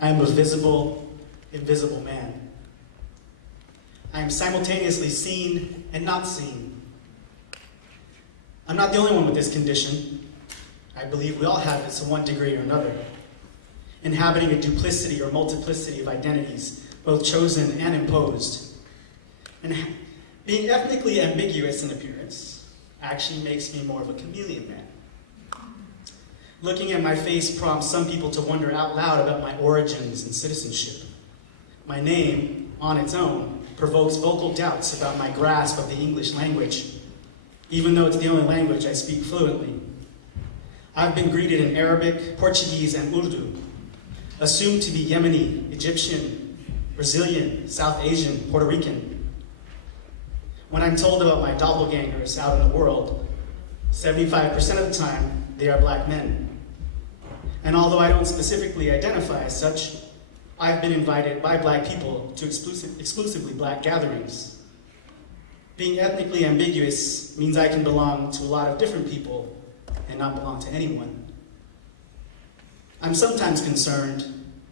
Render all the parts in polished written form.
I am a visible, invisible man. I am simultaneously seen and not seen. I'm not the only one with this condition. I believe we all have it to one degree or another, inhabiting a duplicity or multiplicity of identities, both chosen and imposed. And being ethnically ambiguous in appearance actually makes me more of a chameleon man. Looking at my face prompts some people to wonder out loud about my origins and citizenship. My name, on its own, provokes vocal doubts about my grasp of the English language, even though it's the only language I speak fluently. I've been greeted in Arabic, Portuguese, and Urdu, assumed to be Yemeni, Egyptian, Brazilian, South Asian, Puerto Rican. When I'm told about my doppelgangers out in the world, 75% of the time, they are black men. And although I don't specifically identify as such, I've been invited by black people to exclusively black gatherings. Being ethnically ambiguous means I can belong to a lot of different people and not belong to anyone. I'm sometimes concerned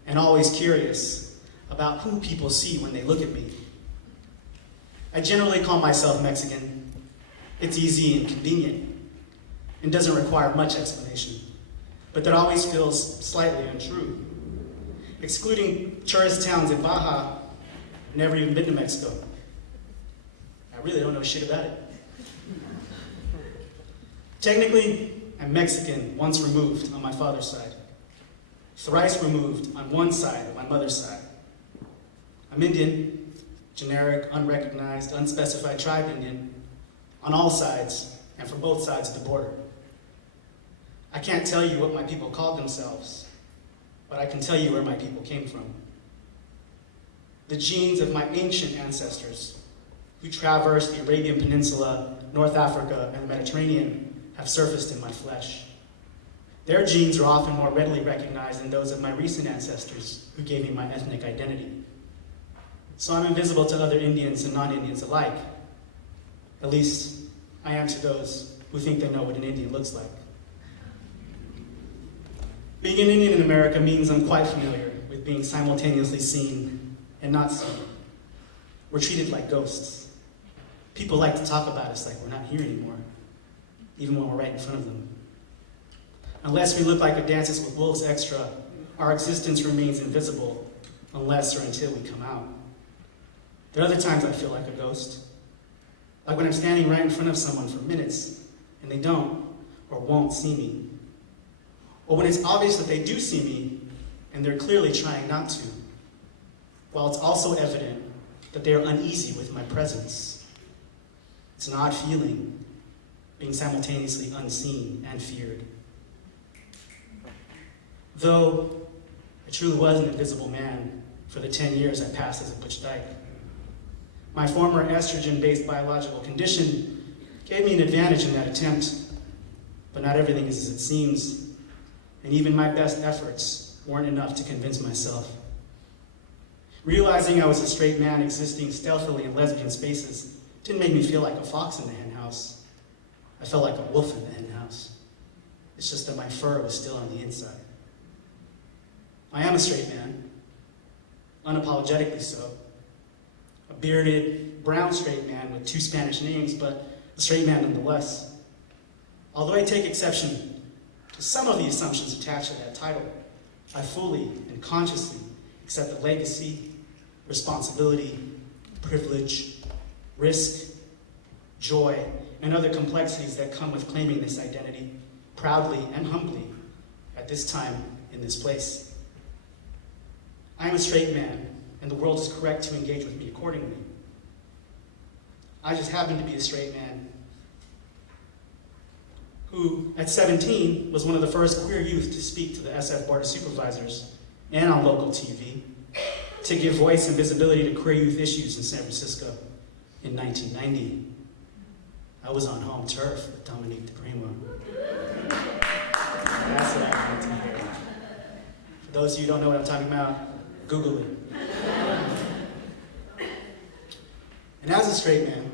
and always curious about who people see when they look at me. I generally call myself Mexican. It's easy and convenient and doesn't require much explanation, but that always feels slightly untrue. Excluding tourist towns in Baja, I've never even been to Mexico. I really don't know shit about it. Technically, I'm Mexican once removed on my father's side, thrice removed on one side of my mother's side. I'm Indian, generic, unrecognized, unspecified tribe Indian, on all sides and from both sides of the border. I can't tell you what my people called themselves, but I can tell you where my people came from. The genes of my ancient ancestors, who traversed the Arabian Peninsula, North Africa, and the Mediterranean, have surfaced in my flesh. Their genes are often more readily recognized than those of my recent ancestors, who gave me my ethnic identity. So I'm invisible to other Indians and non-Indians alike. At least, I am to those who think they know what an Indian looks like. Being an Indian in America means I'm quite familiar with being simultaneously seen and not seen. We're treated like ghosts. People like to talk about us like we're not here anymore, even when we're right in front of them. Unless we look like a Dances with Wolves extra, our existence remains invisible unless or until we come out. There are other times I feel like a ghost, like when I'm standing right in front of someone for minutes and they don't or won't see me. Or when it's obvious that they do see me and they're clearly trying not to, while it's also evident that they are uneasy with my presence. It's an odd feeling, being simultaneously unseen and feared. Though I truly was an invisible man for the 10 years I passed as a butch dyke, my former estrogen-based biological condition gave me an advantage in that attempt, but not everything is as it seems. And even my best efforts weren't enough to convince myself. Realizing I was a straight man existing stealthily in lesbian spaces didn't make me feel like a fox in the henhouse. I felt like a wolf in the henhouse. It's just that my fur was still on the inside. I am a straight man, unapologetically so. A bearded, brown straight man with 2 Spanish names, but a straight man nonetheless. Although I take exception to some of the assumptions attached to that title, I fully and consciously accept the legacy, responsibility, privilege, risk, joy, and other complexities that come with claiming this identity, proudly and humbly, at this time in this place. I am a straight man, and the world is correct to engage with me accordingly. I just happen to be a straight man who, at 17, was one of the first queer youth to speak to the SF Board of Supervisors and on local TV to give voice and visibility to queer youth issues in San Francisco in 1990. I was on home turf with Dominique DePrimo. That's what I wanted to hear. For those of you who don't know what I'm talking about, Google it. And as a straight man,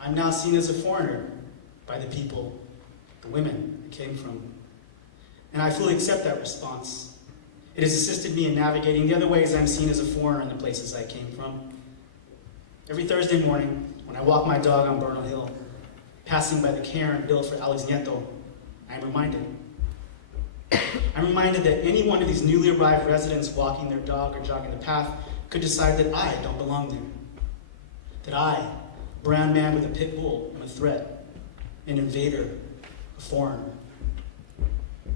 I'm now seen as a foreigner by the people, the women I came from. And I fully accept that response, It has assisted me in navigating the other ways I'm seen as a foreigner in the places I came from. Every Thursday morning, when I walk my dog on Bernal Hill, passing by the cairn built for Alex Nieto, I'm reminded that any one of these newly arrived residents walking their dog or jogging the path could decide that I don't belong there. That I, a brown man with a pit bull, am a threat, an invader, a foreigner.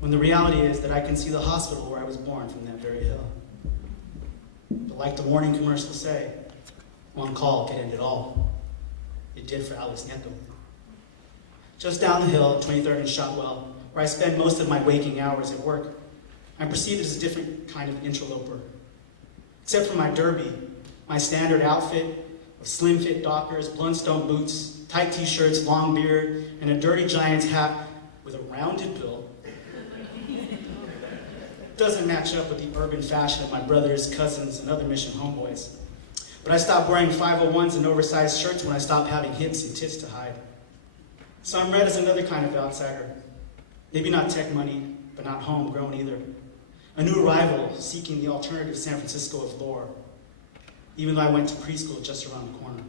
When the reality is that I can see the hospital where I was born from that very hill. But like the warning commercials say, one call can end it all. It did for Alex Nieto. Just down the hill, 23rd and Shotwell, where I spend most of my waking hours at work, I'm perceived as a different kind of interloper. Except for my derby, my standard outfit of slim-fit Dockers, Blundstone boots, tight t-shirts, long beard, and a dirty Giants hat with a rounded bill, doesn't match up with the urban fashion of my brothers, cousins, and other mission homeboys. But I stopped wearing 501s and oversized shirts when I stopped having hips and tits to hide. So I'm read as another kind of outsider. Maybe not tech money, but not homegrown either. A new arrival seeking the alternative San Francisco of lore, even though I went to preschool just around the corner.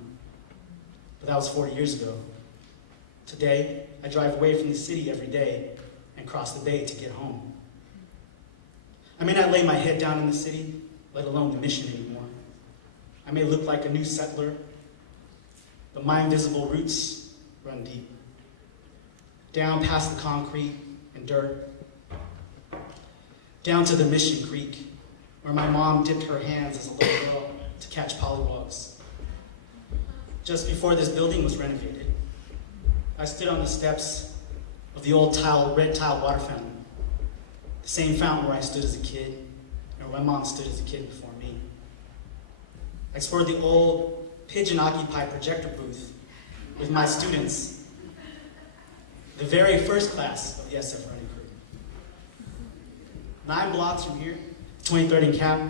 But that was 40 years ago. Today, I drive away from the city every day and cross the bay to get home. I may not lay my head down in the city, let alone the mission anymore. I may look like a new settler, but my invisible roots run deep. Down past the concrete and dirt, down to the Mission Creek, where my mom dipped her hands as a little girl to catch pollywogs. Just before this building was renovated, I stood on the steps of the old red tile water fountain, the same fountain where I stood as a kid, and where my mom stood as a kid before me. I explored the old pigeon-occupied projector booth with my students, the very first class of the SF running crew. 9 blocks from here, 23rd and Cap,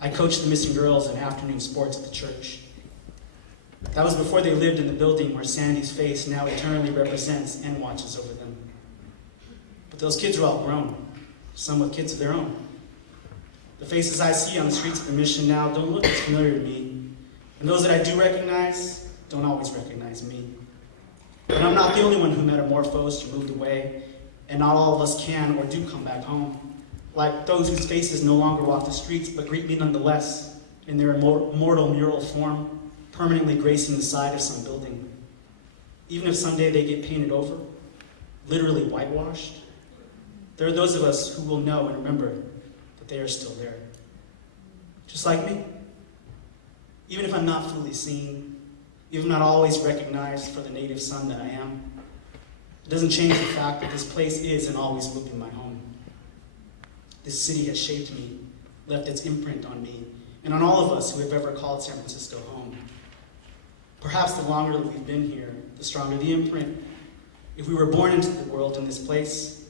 I coached the missing girls in afternoon sports at the church. That was before they lived in the building where Sandy's face now eternally represents and watches over them. But those kids are all grown, some with kids of their own. The faces I see on the streets of the mission now don't look as familiar to me, and those that I do recognize don't always recognize me. But I'm not the only one who metamorphosed or moved away, and not all of us can or do come back home. Like those whose faces no longer walk the streets, but greet me nonetheless in their immortal mural form, permanently gracing the side of some building. Even if someday they get painted over, literally whitewashed, there are those of us who will know and remember that they are still there. Just like me. Even if I'm not fully seen, even if I'm not always recognized for the native son that I am, it doesn't change the fact that this place is and always will be my home. This city has shaped me, left its imprint on me, and on all of us who have ever called San Francisco home. Perhaps the longer that we've been here, the stronger the imprint. If we were born into the world in this place,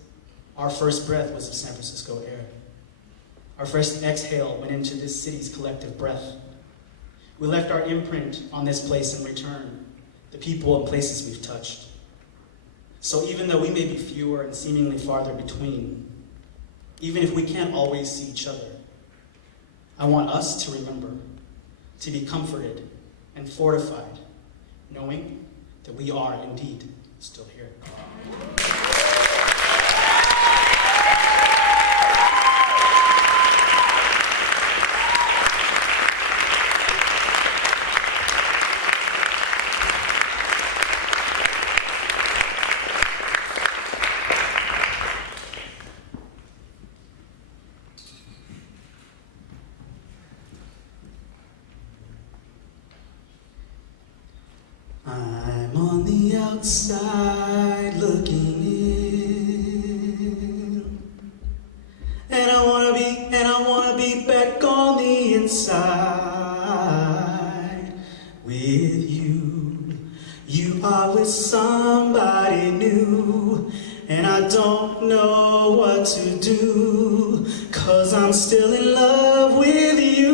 our first breath was of San Francisco air. Our first exhale went into this city's collective breath. We left our imprint on this place in return, the people and places we've touched. So even though we may be fewer and seemingly farther between, even if we can't always see each other, I want us to remember, to be comforted and fortified, knowing that we are indeed still here. I'm on the outside looking in, and I wanna be back on the inside with you. You are with somebody new, and I don't know what to do, 'cause I'm still in love with you.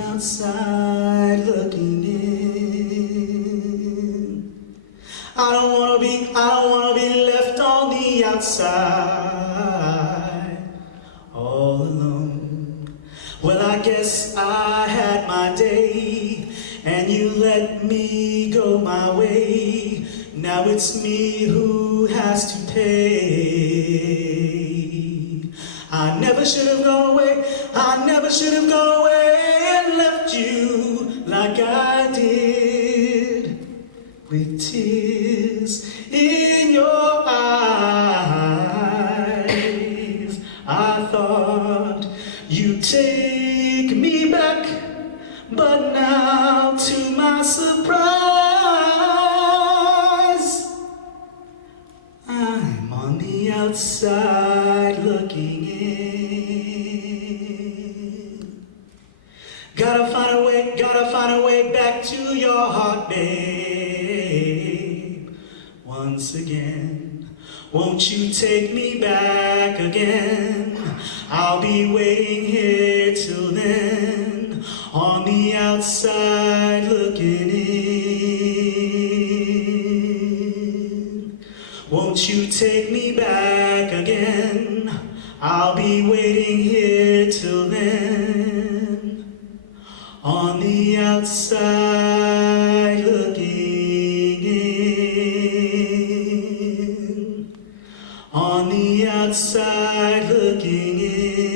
Outside looking in. I don't wanna be left outside all alone. Well, I guess I had my day, and you let me go my way. Now it's me who has to pay. I never should have gone away, I never should have gone away and left you like I did, with tears in your eyes. I thought you'd take me back, but now to my surprise, I'm on the outside looking in. Gotta find a way back to your heart, babe. Once again, won't you take me back again? I'll be waiting here till then, on the outside looking in. Won't you take me back again? I'll be waiting here till then, on the outside looking in. On the outside looking in.